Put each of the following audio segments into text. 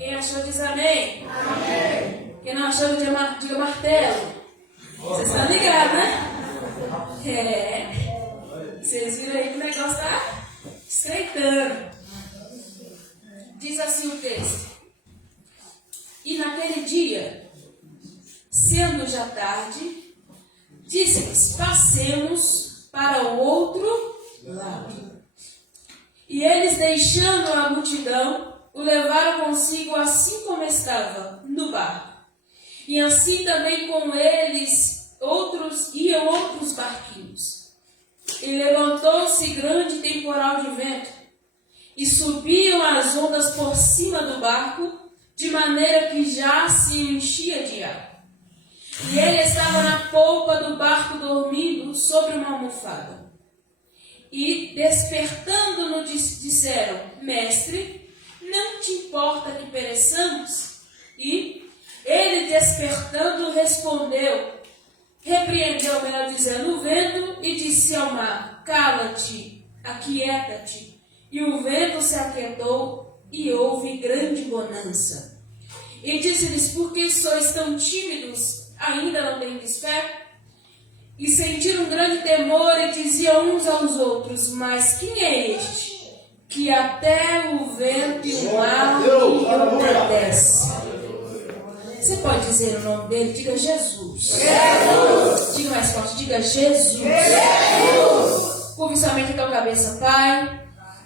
Quem achou diz amém. Amém. Quem não achou diga martelo. Vocês estão ligados, né? Vocês viram aí que o negócio está estreitando. Diz assim o texto. E naquele dia, sendo já tarde, disse-lhes: passemos para o outro lado. E eles, deixando a multidão, o levaram consigo assim como estava, no barco. E assim também com eles iam outros barquinhos. E levantou-se grande temporal de vento, e subiam as ondas por cima do barco, de maneira que já se enchia de água. E ele estava na polpa do barco dormindo sobre uma almofada. E despertando-no disseram: Mestre, não te importa que pereçamos? E ele, despertando, repreendeu, melhor dizendo, o vento e disse ao mar: Cala-te, aquieta-te. E o vento se aquietou e houve grande bonança. E disse-lhes: Por que sois tão tímidos? Ainda não tendes fé? E sentiram grande temor e diziam uns aos outros: Mas quem é este, que até o vento e o mar lhe obedecem? Você pode dizer o nome dele? Diga Jesus. Jesus. Diga mais forte, diga Jesus. Jesus. Curve somente a tua cabeça, Pai.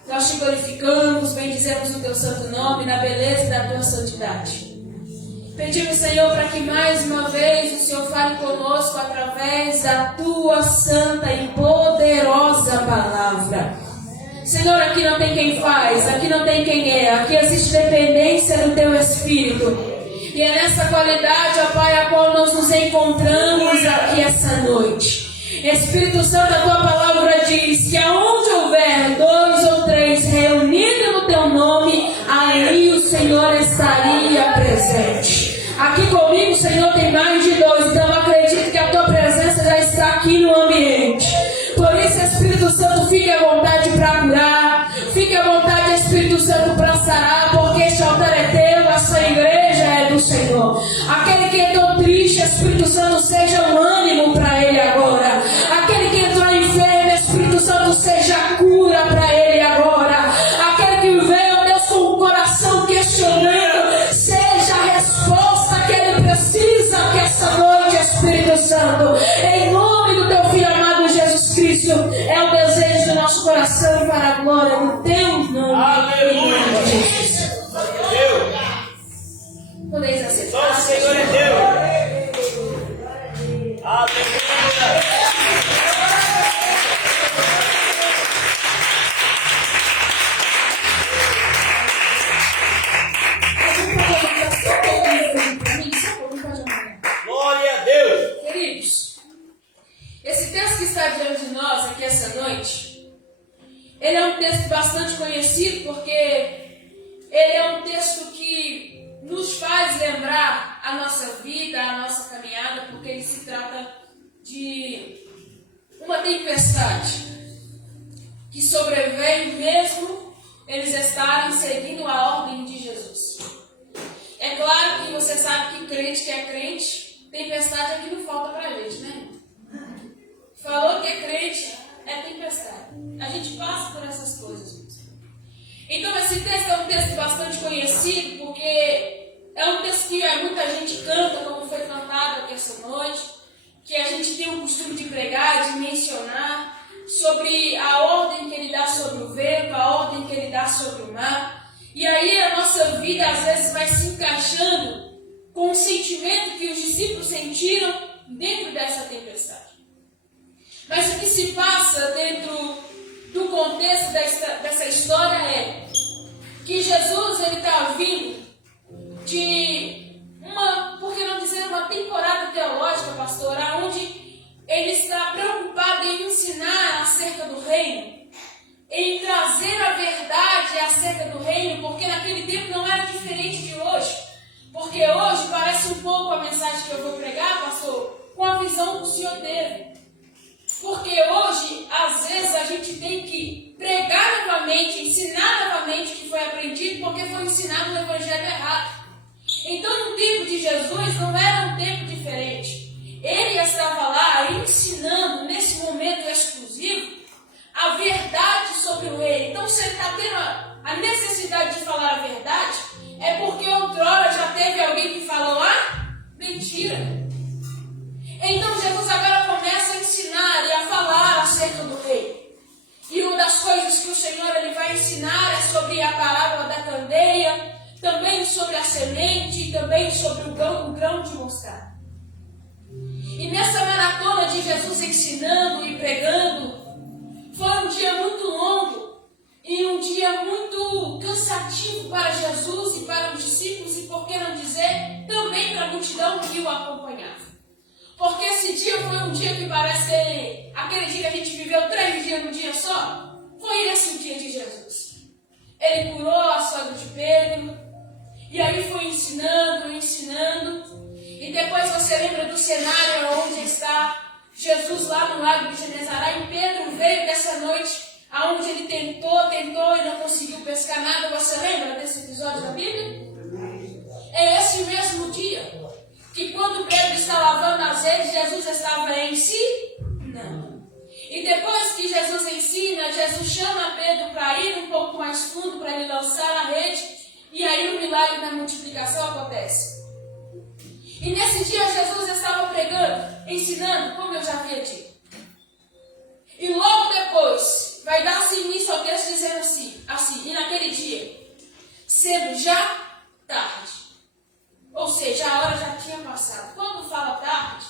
Nós te glorificamos, bendizemos o teu santo nome, na beleza da tua santidade. Pedimos, Senhor, para que mais uma vez o Senhor fale conosco através da tua santa e poderosa palavra. Senhor, aqui não tem quem faz, aqui não tem quem é, aqui existe dependência do teu Espírito. E é nessa qualidade, ó Pai, a qual nós nos encontramos aqui essa noite. Espírito Santo, a tua palavra diz que aonde houver 2 ou 3 reunidos no teu nome, aí o Senhor estaria presente. Aqui comigo, Senhor, tem mais de 2, então eu acredito que a tua presença já está aqui no ambiente. Por isso, Espírito Santo, fique à vontade para curar, fique à vontade, Espírito Santo, para sarar, porque este altar é teu, a sua igreja é do Senhor. Aquele que entrou triste, Espírito Santo, seja um ânimo para ele agora. Aquele que entrou enfermo, Espírito Santo, seja cura para ele agora. Aquele que veio, Deus, com o coração questionando, seja a resposta que ele precisa que essa noite, Espírito Santo, em nome do teu Filho amado Jesus Cristo, é o desejo do nosso coração para a glória do teu nome. Aleluia. Podeis aceitar. Nosso Senhor é Deus. Aleluia. Glória a Deus. Queridos, esse texto que está diante de nós aqui essa noite, ele é um texto bastante conhecido porque ele é um texto que nos faz lembrar a nossa vida, a nossa caminhada, porque ele se trata de uma tempestade que sobreveio mesmo eles estarem seguindo a ordem de Jesus. É claro que você sabe que crente que é crente, tempestade é que não falta pra gente, né? Falou que é crente, é tempestade. A gente passa por essas coisas. Então esse texto é um texto bastante conhecido, porque é um texto que muita gente canta, como foi cantado aqui essa noite, que a gente tem o costume de pregar, de mencionar, sobre a ordem que ele dá sobre o vento, a ordem que ele dá sobre o mar. E aí a nossa vida às vezes vai se encaixando com o sentimento que os discípulos sentiram dentro dessa tempestade. Mas o que se passa dentro do contexto dessa história é que Jesus está vindo de por que não dizer, uma temporada teológica, pastor, onde ele está preocupado em ensinar acerca do reino, em trazer a verdade acerca do reino, porque naquele tempo não era diferente de hoje. Porque hoje parece um pouco a mensagem que eu vou pregar, pastor, com a visão que o senhor teve. Porque hoje, às vezes, a gente tem que pregar novamente, ensinar novamente o que foi aprendido, porque foi ensinado no evangelho errado. Então, no tempo de Jesus, não era um tempo diferente. Ele estava lá ensinando, nesse momento exclusivo, a verdade sobre o rei. Então, se ele está tendo a necessidade de falar a verdade, é porque outrora já teve alguém que falou a mentira. Então, Jesus agora começa a ensinar e a falar acerca do rei. E uma das coisas que o Senhor ele vai ensinar é sobre a parábola da candeia, também sobre a semente, também sobre o grão de mostarda. E nessa maratona de Jesus ensinando e pregando, foi um dia muito longo e um dia muito cansativo para Jesus e para os discípulos, e por que não dizer, também para a multidão que o acompanhava. Porque esse dia foi um dia que parece ser aquele dia que a gente viveu 3 dias num dia só. Foi esse o dia de Jesus. Ele curou a sogra de Pedro, e aí foi ensinando. E depois você lembra do cenário onde está Jesus lá no lago de Genezaré, e Pedro veio dessa noite, aonde ele tentou e não conseguiu pescar nada. Você lembra desse episódio da Bíblia? É esse mesmo dia que quando Pedro está lavando as redes, Jesus estava em si? Não. E depois que Jesus ensina, Jesus chama Pedro para ir um pouco mais fundo, para ele lançar a rede, e aí o milagre da multiplicação acontece. E nesse dia Jesus estava pregando, ensinando, como eu já havia dito. E logo depois, vai dar-se início ao texto dizendo assim, e naquele dia, sendo já tarde. Ou seja, a hora já tinha passado. Quando fala tarde,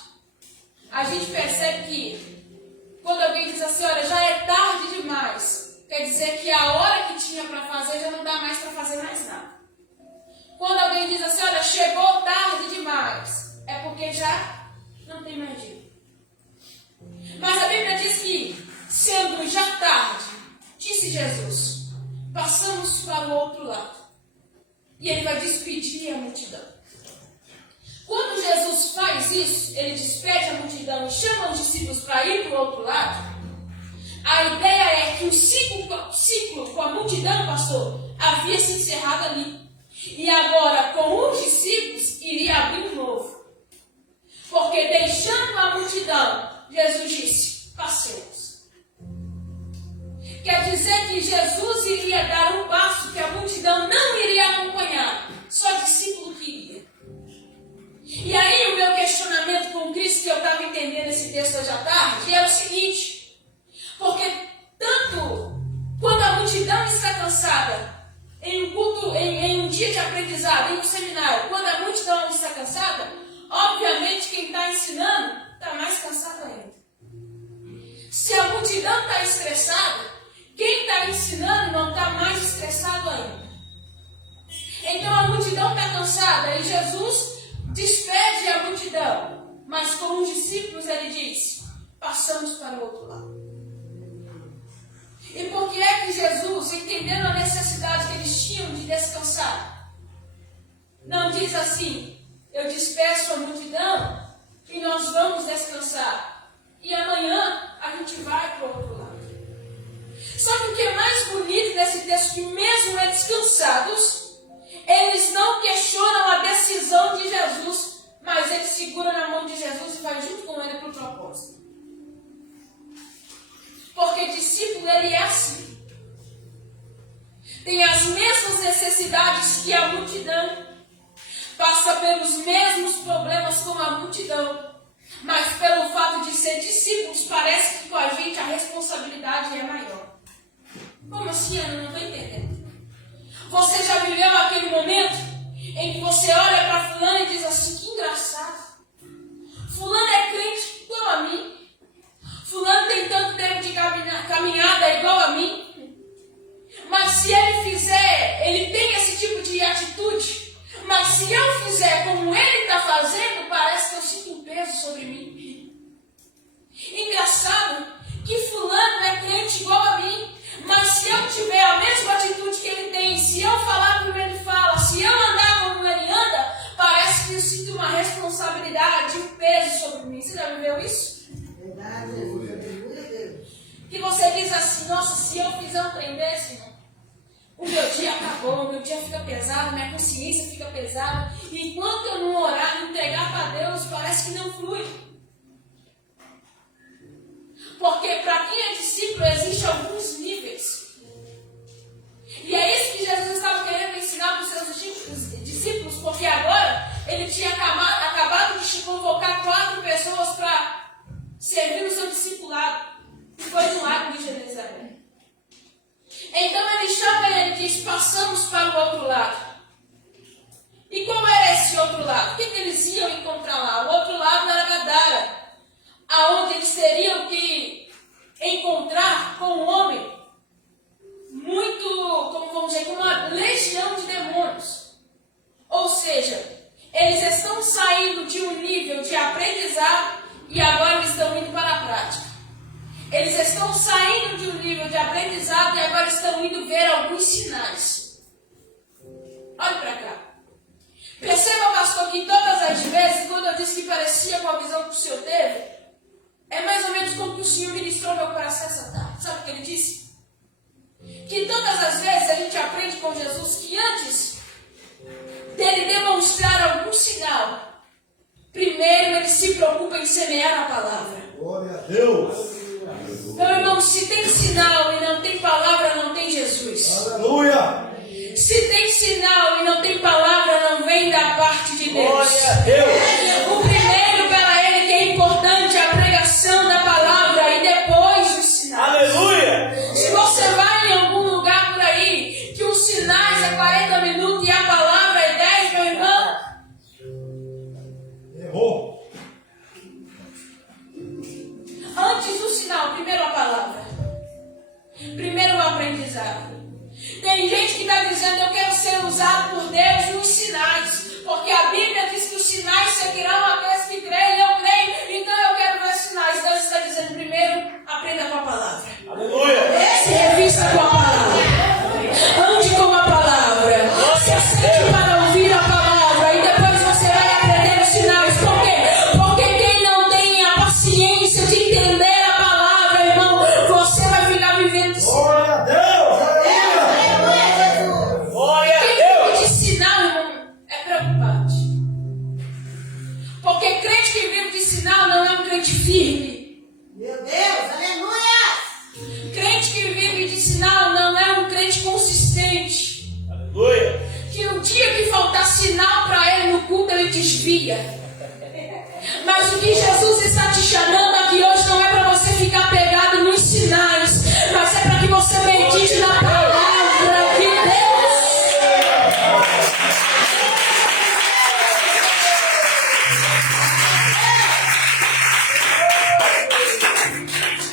a gente percebe que quando alguém diz assim, olha, já é tarde demais, quer dizer que a hora que tinha para fazer já não dá mais para fazer mais nada. Quando alguém diz assim, olha, chegou tarde demais, é porque já não tem mais jeito. Mas a Bíblia diz que, sendo já tarde, disse Jesus, passamos para o outro lado. E ele vai despedir a multidão. Quando Jesus faz isso, ele despede a multidão e chama os discípulos para ir para o outro lado, a ideia é que o ciclo com a multidão passou, havia se encerrado ali. E agora, com os discípulos, iria abrir um novo. Porque deixando a multidão, Jesus disse, passemos. Quer dizer que Jesus iria dar um passo que a multidão não iria acompanhar, só discípulo que iria. E aí o meu questionamento com Cristo, que eu estava entendendo esse texto hoje à tarde, é o seguinte, porque tanto quando a multidão está cansada, em um culto, em um dia de aprendizado, em um seminário, quando a multidão está cansada, obviamente quem está ensinando está mais cansado ainda. Se a multidão está estressada, quem está ensinando não está mais estressado ainda. Então a multidão está cansada e Jesus despede a multidão, mas com os discípulos ele diz, passamos para o outro lado. E por que é que Jesus, entendendo a necessidade que eles tinham de descansar, não diz assim, eu despeço a multidão e nós vamos descansar, e amanhã a gente vai para o outro lado. Só que o que é mais bonito nesse texto, que mesmo eles cansados, eles não questionam a decisão de Jesus, mas eles seguram na mão de Jesus e vai junto com ele para o propósito. Porque discípulo, ele é assim. Tem as mesmas necessidades que a multidão. Passa pelos mesmos problemas com a multidão. Mas pelo fato de ser discípulos, parece que com a gente a responsabilidade é maior. Como assim, Ana? Não estou entendendo. Você já viveu aquele momento em que você olha para fulano e diz assim, que engraçado. Fulano é crente igual a mim. Fulano tem tanto tempo de caminhada igual a mim. Mas se ele fizer, ele tem esse tipo de atitude. Mas se eu fizer como ele está fazendo, parece que eu sinto um peso sobre mim. Engraçado que fulano é crente igual a mim. Mas se eu tiver a mesma atitude que ele tem, se eu falar como ele fala, se eu andar como ele anda, parece que eu sinto uma responsabilidade, um peso sobre mim. Você já viveu isso? Verdade, que você diz assim, nossa, se eu fizer um trem desse, o meu dia acabou, o meu dia fica pesado, minha consciência fica pesada. E enquanto eu não orar, não entregar para Deus, parece que não flui. Porque para quem é discípulo, existem alguns níveis. E é isso que Jesus estava querendo ensinar para os seus discípulos, porque agora ele tinha acabado de convocar 4 pessoas para servir no seu discipulado. E foi no lago de Genezaré. Então ele chama ele e diz: passamos para o outro lado. E qual era esse outro lado? O que eles iam encontrar lá? O outro lado era Gadara, aonde eles teriam que encontrar com um homem muito, como vamos dizer, com uma legião de demônios. Ou seja, eles estão saindo de um nível de aprendizado e agora eles estão indo para a prática. Eles estão saindo de um nível de aprendizado e agora estão indo ver alguns sinais. Olhe para cá. Perceba, pastor, que todas as vezes, quando eu disse que parecia com a visão que o senhor teve, é mais ou menos como que o senhor ministrou meu coração essa tarde. Sabe o que ele disse? Que todas as vezes a gente aprende com Jesus que antes dele demonstrar algum sinal, primeiro ele se preocupa em semear a palavra. Glória a Deus. Meu irmão, se tem sinal e não tem palavra, não tem Jesus. Aleluia. Se tem sinal e não tem palavra, não vem da parte de Deus. Glória a Deus. O primeiro para ele que é importante é a pregação da palavra e depois os sinais. Aleluia. Se você vai em algum lugar por aí que os sinais é 40 minutos e a palavra é 10, meu irmão, Errou. antes do sinal, primeiro a palavra. Primeiro o aprendizado. Tem gente que está dizendo: eu quero ser usado por Deus nos sinais. Porque a Bíblia diz que os sinais seguirão aqueles que creem. Eu creio, então eu quero ver sinais. Deus está dizendo: primeiro, aprenda com a palavra. Aleluia. Se revista com a palavra. Ande com a palavra. Se assente para ouvir a palavra. E depois você vai aprender os sinais. Por quê? Porque quem não tem a paciência de entender a palavra, irmão, você vai ficar vivendo. Glória a Deus. Glória a Quem Deus. vive de sinal, irmão, é preocupante. Porque crente que vive de sinal não é um crente firme. Meu Deus, aleluia! Crente que vive de sinal não é um crente consistente. Aleluia. Que o dia que faltar sinal para ele no culto, ele desvia. Mas o que Jesus está te chamando aqui hoje não é para você ficar pegado nos sinais, mas é para que você medite na palavra de Deus.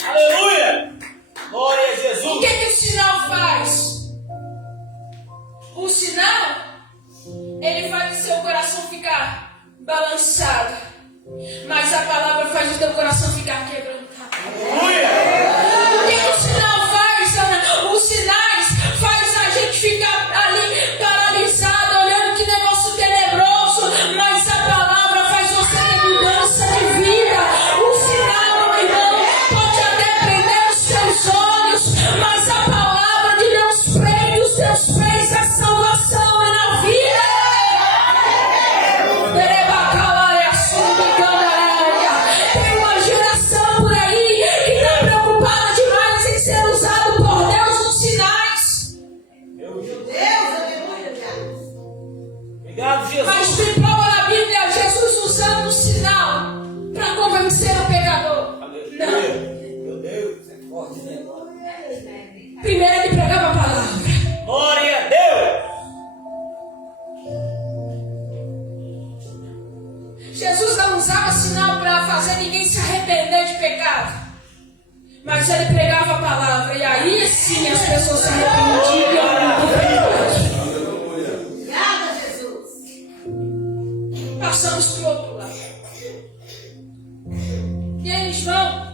Aleluia. Glória a O Jesus. que o sinal faz? O sinal, ele faz o seu coração ficar balançado, mas a palavra faz o teu coração ficar quebrantado. Aleluia. O que o sinal faz, Ana? Os sinais faz a gente ficar ali paralisado, olhando que negócio tenebroso, mas a palavra faz você ter mudança de vida. O sinal, meu irmão, pode até prender os seus olhos, mas a palavra de Deus prende os seus pés na salvação e na vida. Tem uma geração por aí que está preocupada demais em ser usado por Deus nos sinais. Meu Meu Deus. Deus, aleluia! Obrigado, Mas Jesus. tem prova na Bíblia Jesus usando um sinal para convencer o pecador. Aleluia. Não. Meu Deus. É forte, né? Primeiro ele pregava a palavra. Glória a Deus. Jesus não usava sinal para fazer ninguém se arrepender de pecado. Mas ele pregava a palavra. E aí sim as pessoas se arrependiam. Obrigada, Jesus! Passamos para o outro lado. E eles vão.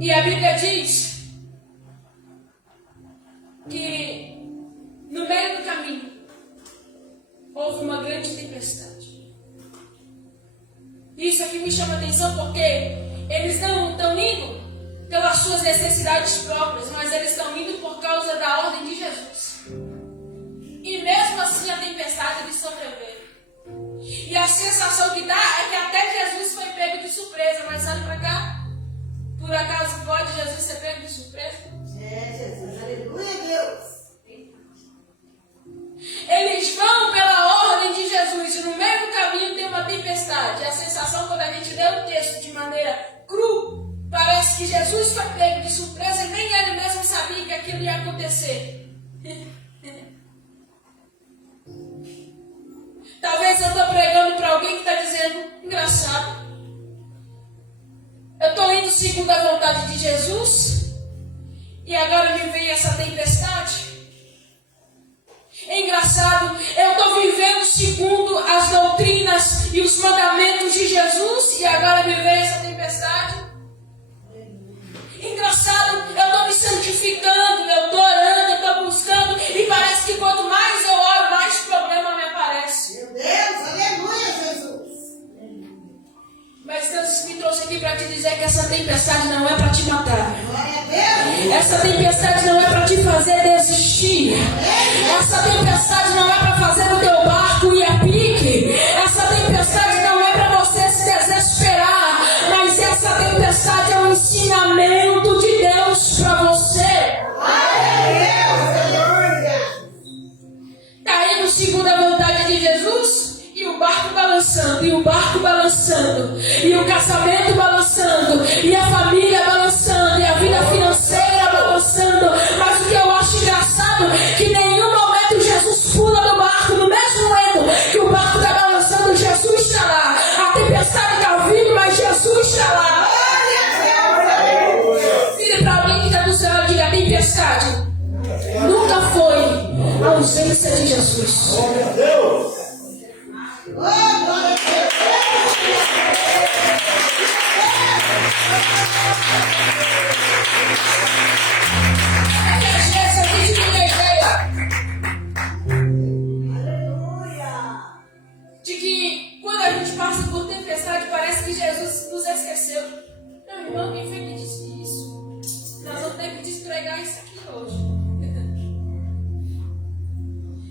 E a Bíblia diz que no meio do caminho houve uma grande tempestade. Isso aqui me chama a atenção porque eles não estão indo pelas suas necessidades próprias, mas eles estão indo por causa da ordem de Jesus. E mesmo assim a tempestade lhes sobreveio. E a sensação que dá é que até Jesus foi pego de surpresa. Mas olha para cá. Por acaso pode Jesus ser pego de surpresa? É, Jesus. Aleluia, Deus. Eles vão pela ordem de Jesus. E no meio do caminho tem uma tempestade. E a sensação, quando a gente lê o texto de maneira cru, parece que Jesus foi pego de surpresa e nem ele mesmo sabia que aquilo ia acontecer. Talvez eu estou pregando para alguém que está dizendo, engraçado, eu estou indo segundo a vontade de Jesus e agora me vem essa tempestade. É engraçado, eu estou vivendo segundo as doutrinas e os mandamentos de Jesus e agora me vem essa tempestade. Engraçado, eu estou me santificando, eu estou orando, eu estou buscando e parece que quanto mais eu oro, mais problema me aparece. Meu Deus, aleluia, Jesus. Mas Deus me trouxe aqui para te dizer que essa tempestade não é para te matar. Glória a Deus. Essa tempestade não é para te fazer desistir. Essa tempestade não é para fazer o teu barco ir a pique. Essa tempestade não é para você se desesperar. Mas essa tempestade é um ensinamento de Deus para você. Glória a Deus, aleluia. Está indo segundo a vontade de Jesus e o barco balançando, e o barco balançando, e o casamento balançando, e a família balançando, e a vida financeira balançando. Mas o que eu acho engraçado é que em nenhum momento Jesus pula do barco. No mesmo momento que o barco está balançando, Jesus está lá. A tempestade está vindo, mas Jesus está lá. Vire para alguém que está do céu e diga: a tempestade nunca foi a ausência de Jesus. Glória a Deus. Oh, glória a Deus. Essa aqui de minha ideia Aleluia. de que quando a gente passa por tempestade parece que Jesus nos esqueceu. Meu irmão, quem foi que disse isso? Nós vamos ter que despregar isso aqui hoje.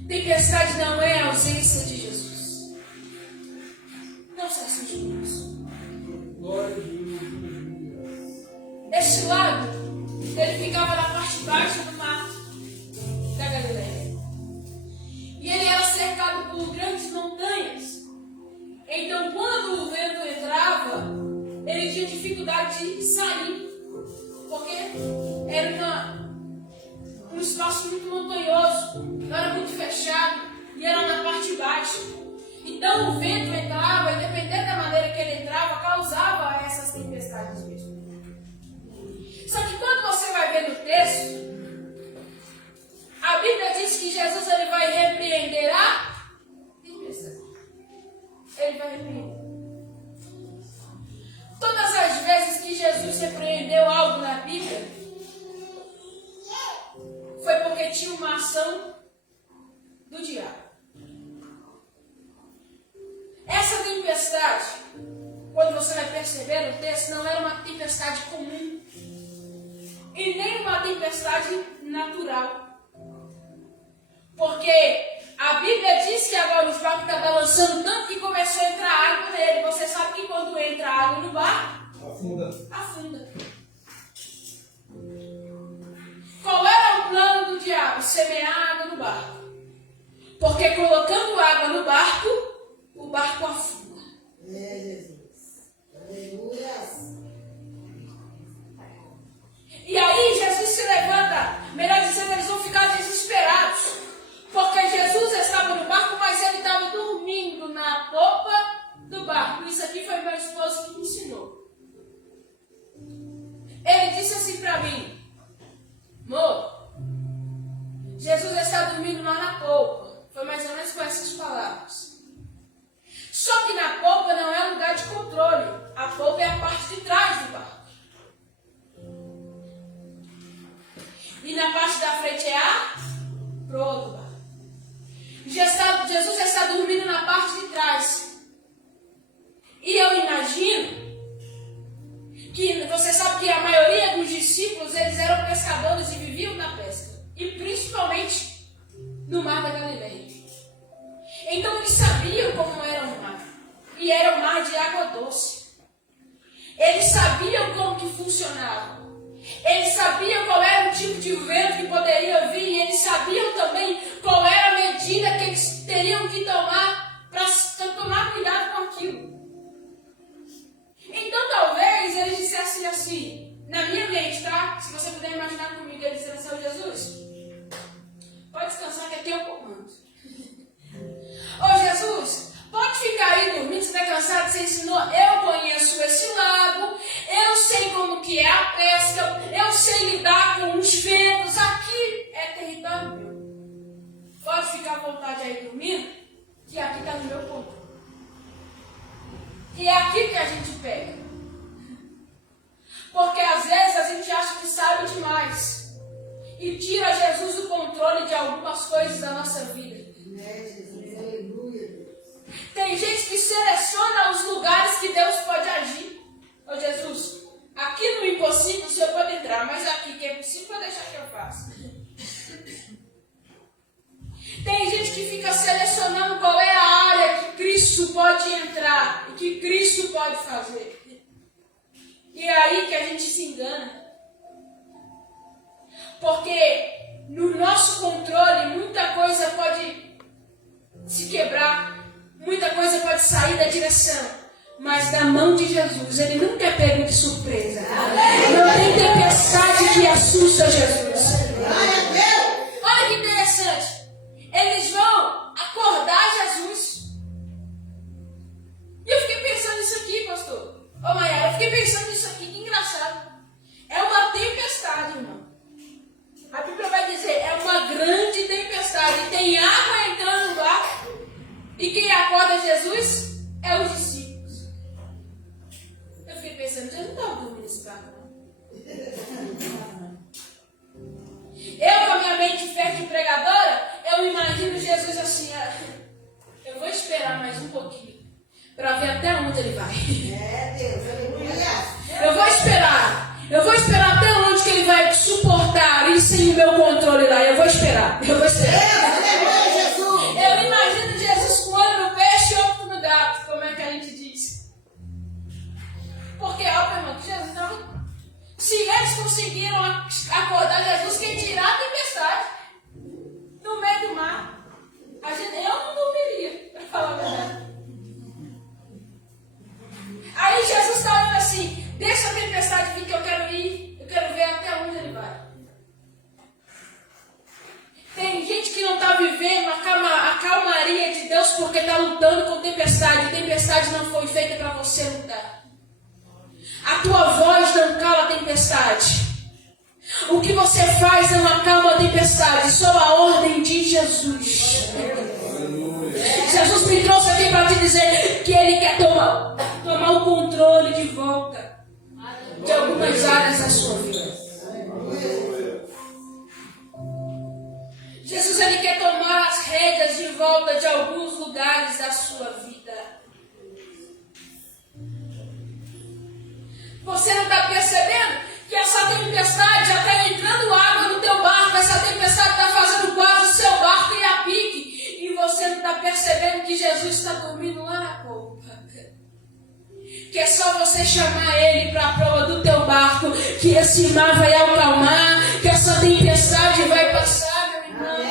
Tempestade não é a ausência de Jesus. Não se assuste com isso. Este lago, ele ficava na parte baixa do mar da Galileia. E ele era cercado por grandes montanhas. Então, quando o vento entrava, ele tinha dificuldade de sair. Porque era um espaço muito montanhoso, não era muito fechado, e era na parte baixa. Então, o vento entrava, e dependendo da maneira que ele entrava, causava essas tempestades mesmo. Só que quando você vai ver no texto, a Bíblia diz que Jesus ele vai repreender a tempestade. Ele vai repreender. Todas as vezes que Jesus repreendeu algo na Bíblia, foi porque tinha uma ação do diabo. Essa tempestade, quando você vai perceber no texto, não era uma tempestade comum. E nem uma tempestade natural. Porque a Bíblia diz que agora o barco está balançando tanto que começou a entrar água nele. Você sabe que quando entra água no barco, afunda. Qual era o plano do diabo? Semear água no barco. Porque colocando água no barco, o barco afunda. É, Jesus. Aleluia. E aí Jesus se levanta, melhor dizendo, eles vão ficar desesperados. Porque Jesus estava no barco, mas ele estava dormindo na popa do barco. Isso aqui foi meu esposo que me ensinou. Ele disse assim para mim: amor, Jesus está dormindo lá na polpa. Foi mais ou menos com essas palavras. Só que na polpa não é lugar de controle. A polpa é a parte de trás do barco. E na parte da frente é a proa do barco. Jesus está dormindo na parte de trás. E eu imagino que você sabe que a maioria dos mar da Galileia. Então eles sabiam como era o mar. E era o mar de água doce. Eles sabiam como que funcionava. Eles sabiam qual era o tipo de vento que poderia vir. E eles sabiam também qual era a medida que eles teriam que tomar para tomar cuidado com aquilo. Então talvez eles dissessem assim, na minha mente, tá? Se você puder imaginar comigo, eles dizendo assim: Jesus, pode descansar que aqui é o comando. Ô Jesus, pode ficar aí dormindo, você está cansado, você ensinou, eu conheço esse lago, eu sei como que é a pesca, eu sei lidar com os ventos, aqui é território meu. Pode ficar à vontade aí dormindo, que aqui está no meu controle. E é aqui que a gente pega. Porque às vezes a gente acha que sabe demais e tira Jesus do controle de algumas coisas da nossa vida. Tem gente que seleciona os lugares que Deus pode agir. Ô Jesus, aqui no impossível o Senhor pode entrar, mas aqui que é possível pode deixar que eu faça. Tem gente que fica selecionando qual é a área que Cristo pode entrar e que Cristo pode fazer. E é aí que a gente se engana. Porque no nosso controle muita coisa pode se quebrar, muita coisa pode sair da direção. Mas da mão de Jesus, ele nunca é pego de surpresa. Não tem tempestade que assusta Jesus. Olha que interessante. Eles vão acordar Jesus. E eu fiquei pensando nisso aqui, pastor. Ô Maiara, eu fiquei pensando nisso aqui, que engraçado. É uma tempestade, irmão. A Bíblia vai dizer, é uma grande tempestade. Tem água entrando no barco. E quem acorda Jesus é os discípulos. Eu fiquei pensando, Jesus não estava dormindo nesse barco, não. Eu, com a minha mente fértil de pregadora, eu imagino Jesus assim, eu vou esperar mais um pouquinho, para ver até onde ele vai. Eu vou esperar até onde que ele vai suportar isso sem o meu controle lá. Eu vou esperar. Eu imagino Jesus com o olho no peixe e outro no gato, como é que a gente diz. Porque, ó, irmão, que Jesus não... Se eles conseguiram acordar Jesus, quem dirá a tempestade no meio do mar? Eu não dormiria, para falar a verdade. Aí Jesus está olhando assim, deixa a tempestade vir que eu quero ir, eu quero ver até onde ele vai. Tem gente que não está vivendo a calmaria de Deus porque está lutando com tempestade. Tempestade não foi feita para você lutar. A tua voz não cala a tempestade. O que você faz não acalma a tempestade. Só a ordem de Jesus. Jesus me trouxe aqui para te dizer que Ele quer tomar o controle de volta de algumas áreas da sua vida. Jesus, Ele quer tomar as rédeas de volta de alguns lugares da sua vida. Você não está percebendo que essa tempestade já está entrando água no teu barco, essa tempestade está fazendo quase o seu barco ir a pique, e você não está percebendo que Jesus está dormindo lá na polpa. Que é só você chamar Ele para a proa do teu barco, que esse mar vai acalmar, que essa tempestade vai passar, meu irmão.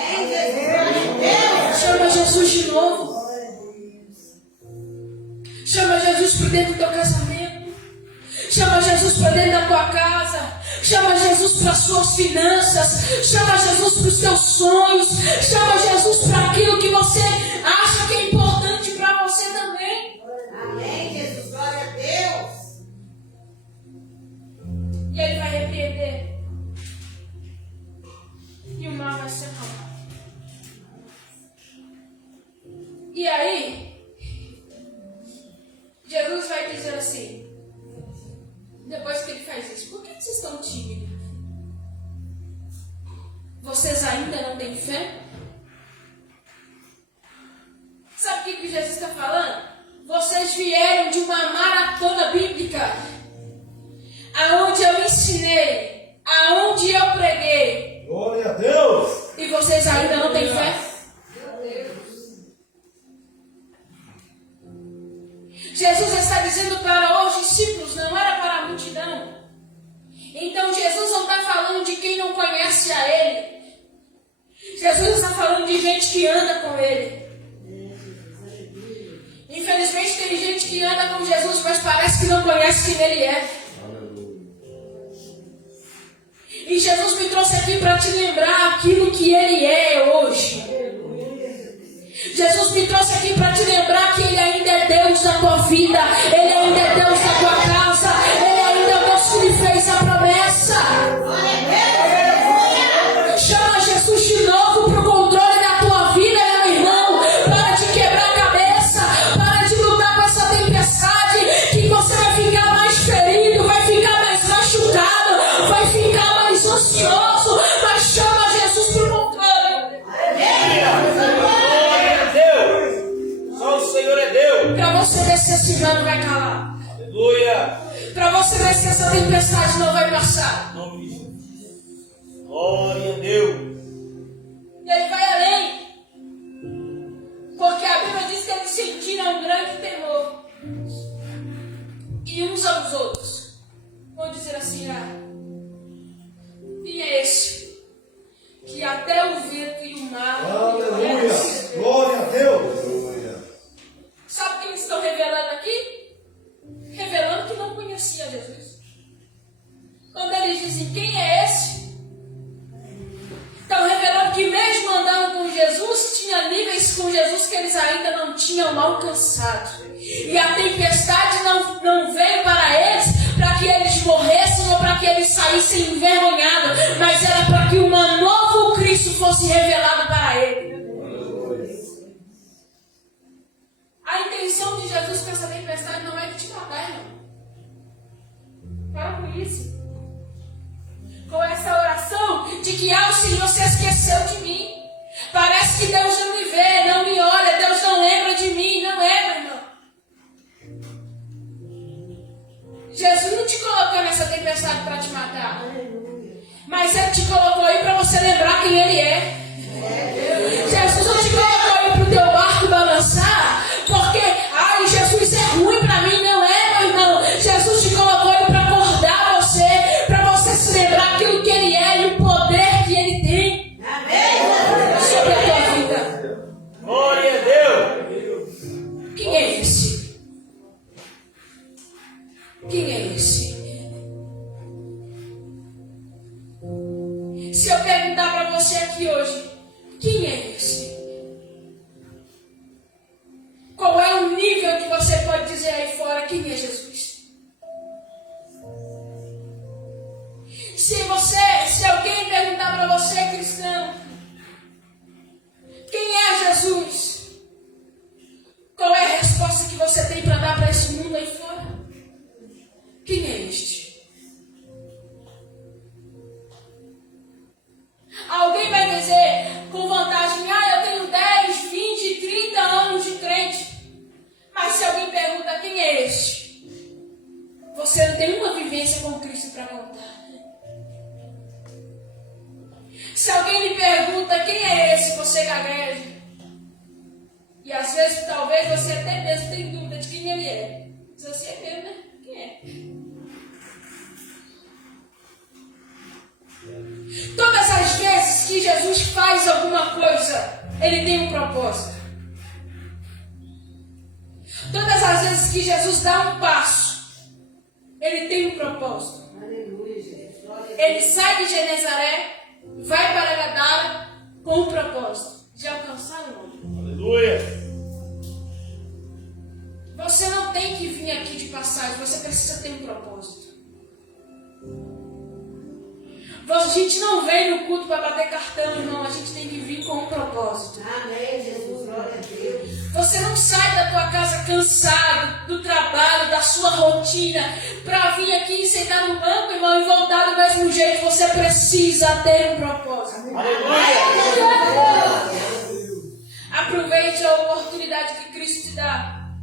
Chama Jesus de novo. Chama Jesus para dentro do teu casamento. Chama Jesus para dentro da tua casa. Chama Jesus para as suas finanças. Chama Jesus para os teus sonhos. Chama Jesus para aquilo que você acha que é importante para você também. Amém, Jesus. Glória a Deus. E Ele vai repreender. E o mar vai se acalmar. E aí, Jesus vai dizer assim, depois que Ele faz isso, por que vocês estão tímidos? Vocês ainda não têm fé? Sabe o que Jesus está falando? Vocês vieram de uma maratona bíblica, aonde eu ensinei, aonde eu preguei. Glória a Deus. E vocês ainda não têm fé? quem não conhece a Ele. Jesus está falando de gente que anda com Ele. Infelizmente tem gente que anda com Jesus, mas parece que não conhece quem Ele é. E Jesus me trouxe aqui para te lembrar aquilo que Ele é hoje. Jesus me trouxe aqui para te lembrar que Ele ainda é Deus da tua vida. Ele ainda é Deus da tua casa. Ele ainda é Deus que lhe fez a promessa. Chama Jesus de novo para o controle da tua vida, meu irmão. Para de quebrar a cabeça. Para de lutar com essa tempestade. Que você vai ficar mais ferido. Vai ficar mais machucado. Vai ficar mais ansioso. Mas chama Jesus para o controle. Glória a Deus. Só o Senhor é Deus. Para você ver se esse não vai calar. Aleluia. Para você ver se essa tempestade não vai passar. Em nome de Jesus. Glória a Deus. E ele vai além. Porque a Bíblia diz que eles sentiram um grande temor. E uns aos outros. Vão dizer assim, quem é esse? Que até o vento e o mar... Aleluia. Glória a Deus. Sabe o que eles estão revelando aqui? Revelando que não conhecia Jesus. Quando eles dizem, quem é esse? Estão revelando que mesmo andando com Jesus, tinha níveis com Jesus que eles ainda não tinham alcançado. E a tempestade não veio para eles para que eles morressem ou para que eles saíssem envergonhados, mas era para que um novo Cristo fosse revelado para eles. A intenção de Jesus com essa tempestade não é de te matar, irmão. Para com isso. Com essa oração de que, Senhor, se esqueceu de mim. Parece que Deus não me vê, não me olha, Deus não lembra de mim. Não é, meu irmão. Jesus não te colocou nessa tempestade para te matar. Mas Ele te colocou aí para você lembrar quem Ele é. Jesus não te colocou aí para o teu barco balançar, porque, Jesus é ruim para mim. Não é, meu irmão. Jesus te colocou aí para acordar você, para você se lembrar aquilo que Ele é e o poder que Ele tem sobre a tua vida. Glória a Deus. Quem é esse? Quem é esse? Se eu perguntar para você aqui hoje, quem é esse? Qual é o nível que você pode dizer aí fora, quem é Jesus? Se alguém perguntar para você, cristão, quem é Jesus? Qual é a resposta que você tem para dar para esse mundo aí fora? Quem é este? Alguém vai dizer com vantagem, eu tenho 10, 20, 30 anos de crente. Mas se alguém pergunta quem é este? Você não tem uma vivência com Cristo para contar. Se alguém lhe pergunta quem é esse, você gagueja. E às vezes, talvez, você até mesmo tem dúvida de quem ele é. Diz assim, é mesmo, né? Quem é? Todas as vezes que Jesus faz alguma coisa, Ele tem um propósito. Todas as vezes que Jesus dá um passo, Ele tem um propósito. Ele sai de Genezaré, vai para Gadara com o propósito de alcançar o homem. Aleluia. Você não tem que vir aqui de passagem, você precisa ter um propósito. A gente não vem no culto para bater cartão, irmão. A gente tem que vir com um propósito. Amém, Jesus, glória a Deus. Você não sai da tua casa cansado do trabalho, da sua rotina, para vir aqui e sentar no banco, irmão, e voltar do mesmo jeito. Você precisa ter um propósito. Aleluia. Aproveite a oportunidade que Cristo te dá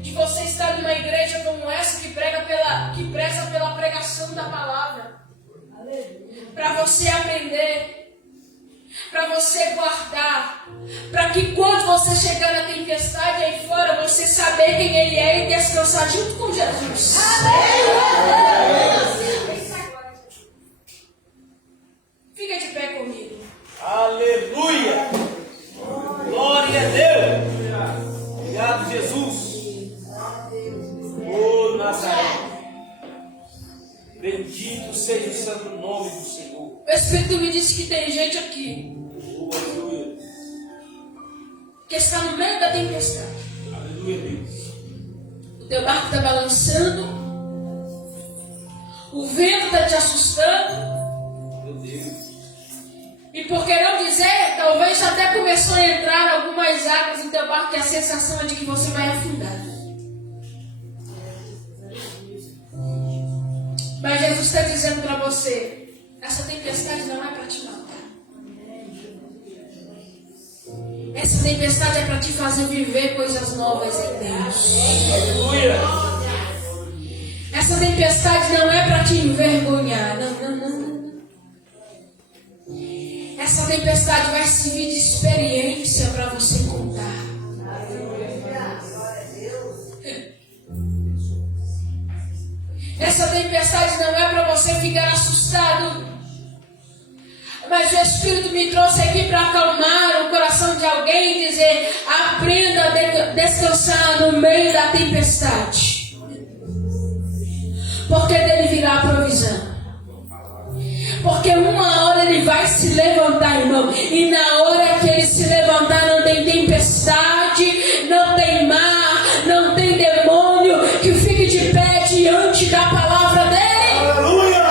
de você estar numa igreja como essa que preza pela pregação da palavra. Para você aprender, para você guardar, para que quando você chegar na tempestade aí fora, você saber quem Ele é e descansar junto com Jesus. nome do Senhor. O Espírito me disse que tem gente aqui Oh, aleluia. que está no meio da tempestade. Aleluia, Deus. O teu barco está balançando, o vento está te assustando, Meu Deus. e por que não dizer, talvez até começou a entrar algumas águas no teu barco e a sensação é de que você vai afundar. Mas Jesus está dizendo para você, essa tempestade não é para te matar. Essa tempestade é para te fazer viver coisas novas em Deus. Aleluia. Essa tempestade não é para te envergonhar. Não. Essa tempestade vai servir de experiência para você contar. Essa tempestade não é para você ficar assustado. Mas o Espírito me trouxe aqui para acalmar o coração de alguém e dizer: aprenda a descansar no meio da tempestade, porque dele virá a provisão. Porque uma hora ele vai se levantar, irmão, e na hora que ele se levantar não tem tempestade, não tem mar, não tem demônio que fique de pé diante da palavra dele. Aleluia.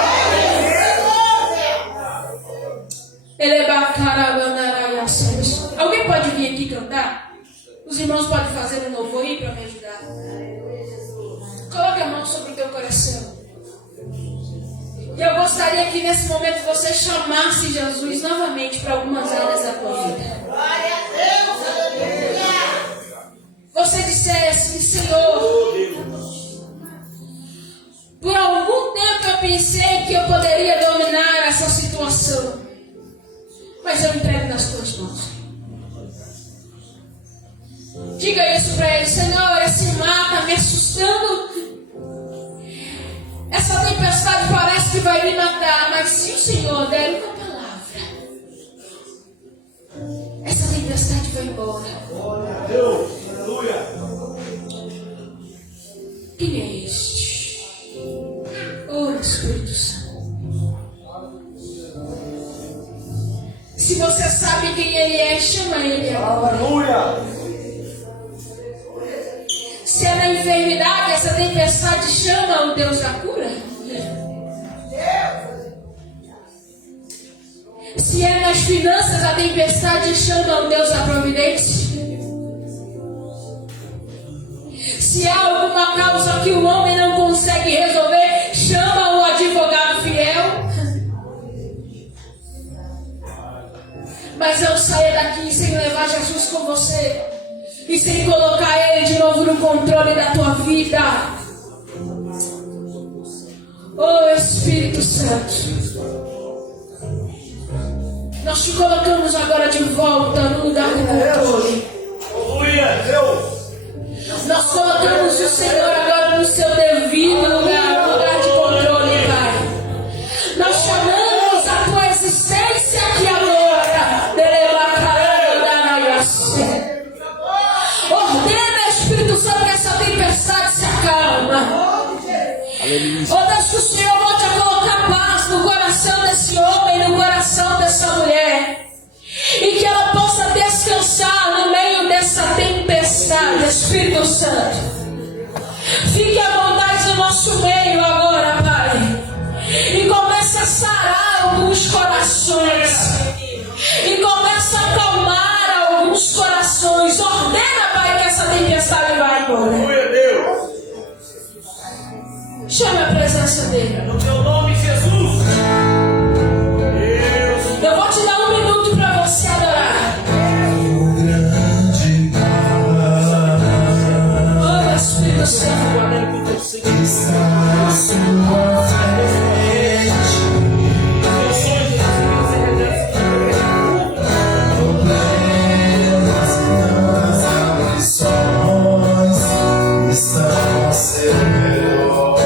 Alguém pode vir aqui cantar? Os irmãos podem fazer um louvor aí para me ajudar. Coloque a mão sobre o teu coração. E eu gostaria que nesse momento você chamasse Jesus novamente para algumas áreas da tua vida. Glória a Deus, aleluia. Você dissesse: Senhor, por algum tempo eu pensei que eu poderia dominar essa situação, mas eu entrego nas tuas mãos. Diga isso para ele: Senhor, esse mar está me assustando. Essa tempestade parece que vai me matar, mas se o Senhor der uma palavra, essa tempestade vai embora. Glória a Deus. Aleluia. Quem é este? Oh, Espírito Santo. Se você sabe quem ele é, chama ele agora. Aleluia. Se é na enfermidade, essa tempestade chama o Deus da cura. Se é nas finanças, a tempestade chama o Deus da providência. Se há alguma causa que o homem não consegue resolver, chama o advogado fiel. Mas não saia daqui sem levar Jesus com você e sem colocar ele de novo no controle da tua vida. Oh, Espírito Santo, nós te colocamos agora de volta no lugar do controle. Aleluia. Deus. Nós colocamos o Senhor agora no seu devido lugar, no lugar de controle, Pai. Nós chamamos a tua existência aqui agora. Ordena, Espírito Santo, que essa tempestade se acalma. Oh Deus, que o Senhor volte a colocar paz no coração desse homem, no coração dessa mulher, e que ela possa descansar no meio dessa tempestade. Espírito Santo, fique à vontade no nosso meio agora, Pai, e comece a sarar alguns corações, e comece a acalmar alguns corações. Ordena, Pai, que essa tempestade vai embora. Aleluia, Deus. Chame a presença dele. No teu nome, Jesus. Deus. Eu vou te dar 1 minuto para você adorar. Oh, Espírito Santo. Está à sua frente. Problemas, aflições estão ao seu redor.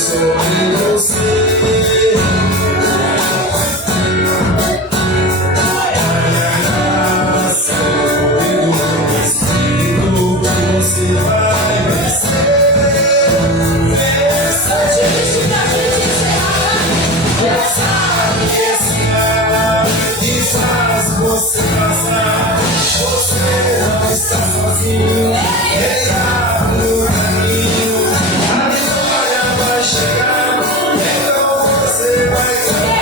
sobre você. Você vai vencer. Que faz você passar. Você não está sozinho. Ele abre o caminho. A vitória vai chegar. Então você vai cantar.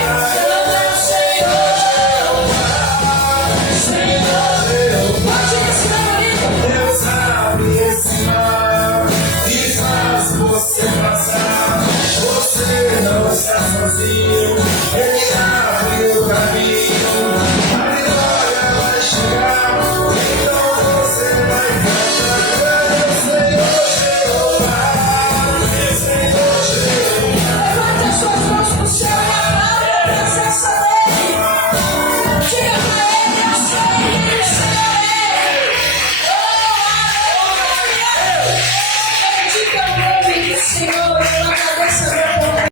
Deus abre esse mar e faz você passar. Você não está sozinho.